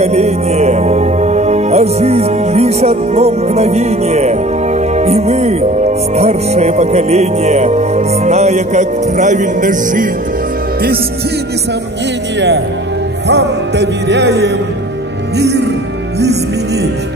поколение, а жизнь лишь одно мгновение. И мы, старшее поколение, зная, как правильно жить, без тени сомнения, вам доверяем мир изменить.